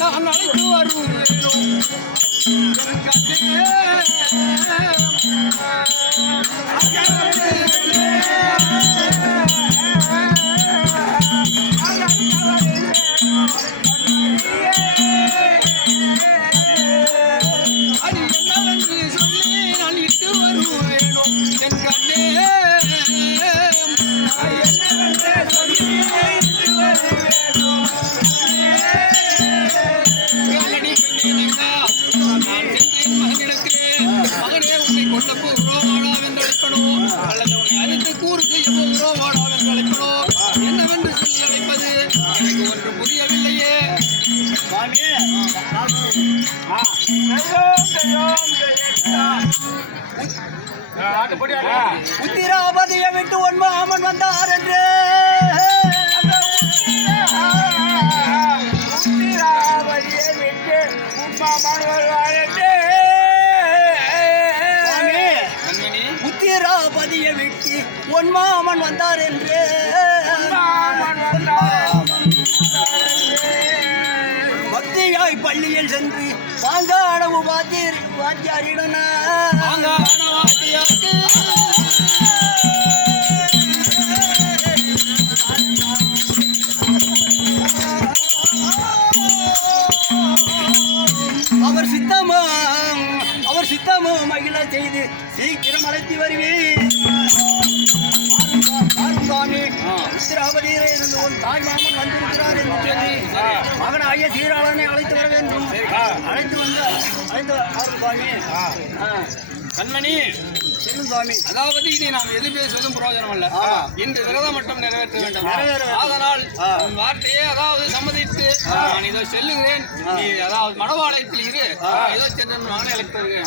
நான் அழைத்து வருவேனோ அது என்னவென்று சொல்லி நான் இட்டு வருவேனோ என் கண்ணே மகனே உன்னை கொல்ல போகிறோம் வாடாவென்று அழைக்கணும் அல்லது உன்னை அழைத்து கூறு செய்ய போகிறோம் வாடாவென்று அழைக்கணும் என்னவென்று சொல்லி அழைப்பது எனக்கு ஒன்று புரியவில்லையே. உத்திராபதியை விட்டு ஒன்மாமன் வந்தார் என்று உத்திராபதியை விட்டு ஒன்மாமன் வந்தார் என்று பக்தியாய் பள்ளியில் சென்று வாங்கானவு வாத்தியாரிடம் அவர் சித்தமோ மகிழ செய்து சீக்கிரம் அழைத்து வருவேன். உத்திராபதியிலே இருந்து ஒரு தாய் மாமன் வந்திருக்கிறார் என்று சொல்லி மகனாகிய சீராளனை அழைத்து வர வேண்டும். கண்மணி சுவாமி, அதாவது இனி நாம் எது பேசுவதும் பிரயோஜனம் அல்ல. இன்று விரதம் மட்டும் நிறைவேற்ற வேண்டும். அதனால் வார்த்தையே அதாவது சம்மதித்து நான் இதோ செல்லுகிறேன். நீ அதாவது மனவாலயத்தில் இரு, ஏதோ சென்று மகனை அழைத்து வருகிறேன்.